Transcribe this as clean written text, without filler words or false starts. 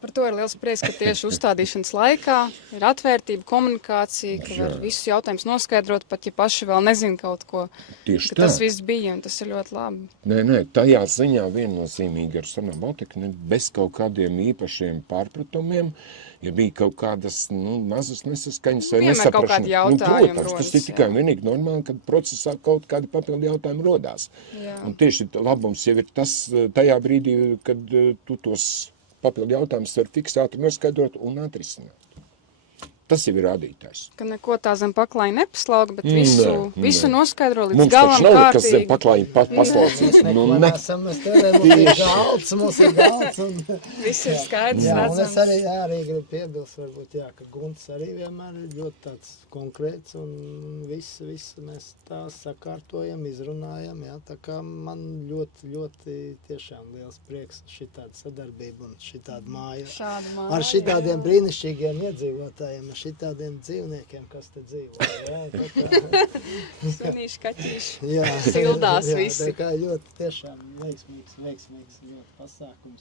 Par to ir liels prieks, ka tieši uzstādīšanas laikā ir atvērtība, komunikācija, ka var visus jautājumus noskaidrot, pat ja paši vēl nezin kaut ko. Tieši ka tas viss bija, un tas ir ļoti labi. Nē, tajā ziņā viennozīmīgi ar Sarunu Baltiku, bez kaut kādiem īpašiem pārpratumiem, ja bija kaut kādas mazas nesaskaņas vai nesaprašanas. Kaut kādi jautājumi protams, tas ir tikai vienīgi normāli, kad procesā kaut kādi papildu jautājumi rodās. Un tieši labums jau ir tas tajā brīdī, kad tu tos papildu jautājumus var fiksēt, noskaidrot un atrisināt. Tas jau ir rādītājs. Ka neko tā zem paklāja nepaslauga, bet visu noskaidro līdz mums galam kārtīgi. Mums taču nav nekas zem paklāja paslaucīts. Mums ir galds. Viss ir skaidrs, redzams. Un es arī gribu piebilst, varbūt, ka Gunts arī vienmēr ir ļoti tāds konkrēts un visu mēs tā sakārtojam, izrunājam. Tā kā man ļoti tiešām liels prieks šitāda sadarbība un šitāda māja. Ar šitādiem brīnišķīgiem iedzīvotājiem, šitādiem dzīvniekiem, kas te dzīvo. Sunīši, kaķīši, sildās visi. Tā kā ļoti tiešām veiksmīgs ļoti pasākums.